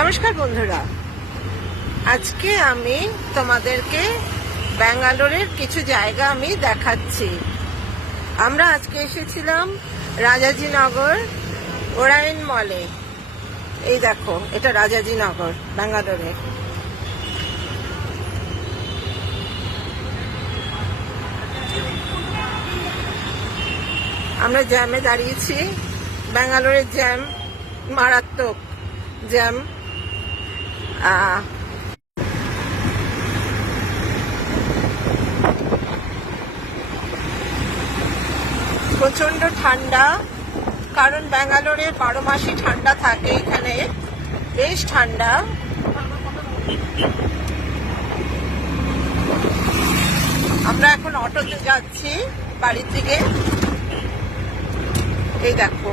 নমস্কার বন্ধুরা, আজকে আমি তোমাদেরকে ব্যাঙ্গালোরের কিছু জায়গা আমি দেখাচ্ছি। আমরা আজকে এসেছিলাম রাজাজিনগর ওরাইন মলে। এই দেখো, এটা রাজাজিনগর ব্যাঙ্গালোরে। আমরা জ্যামে দাঁড়িয়েছি। ব্যাঙ্গালোরের জ্যাম মারাত্মক জ্যাম। প্রচন্ড ঠান্ডা, কারণ ব্যাঙ্গালোরে 12 মাসই ঠান্ডা থাকে। এখানে বেশ ঠান্ডা। আমরা এখন অটোতে যাচ্ছি বাড়ি থেকে। এই দেখো,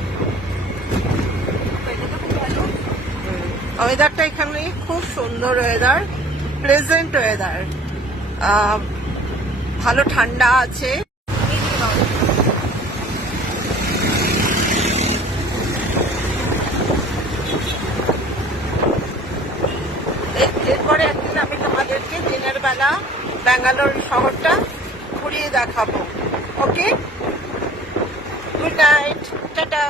ওয়েদারটা এখানে খুব সুন্দর ওয়েদার, প্লেজেন্ট ওয়েদার। ভালো ঠান্ডা আছে। এরপরে একদিন আমি তোমাদেরকে দিনের বেলা ব্যাঙ্গালোর শহরটা ঘুরিয়ে দেখাবো। ওকে, গুড নাইট, টাটা।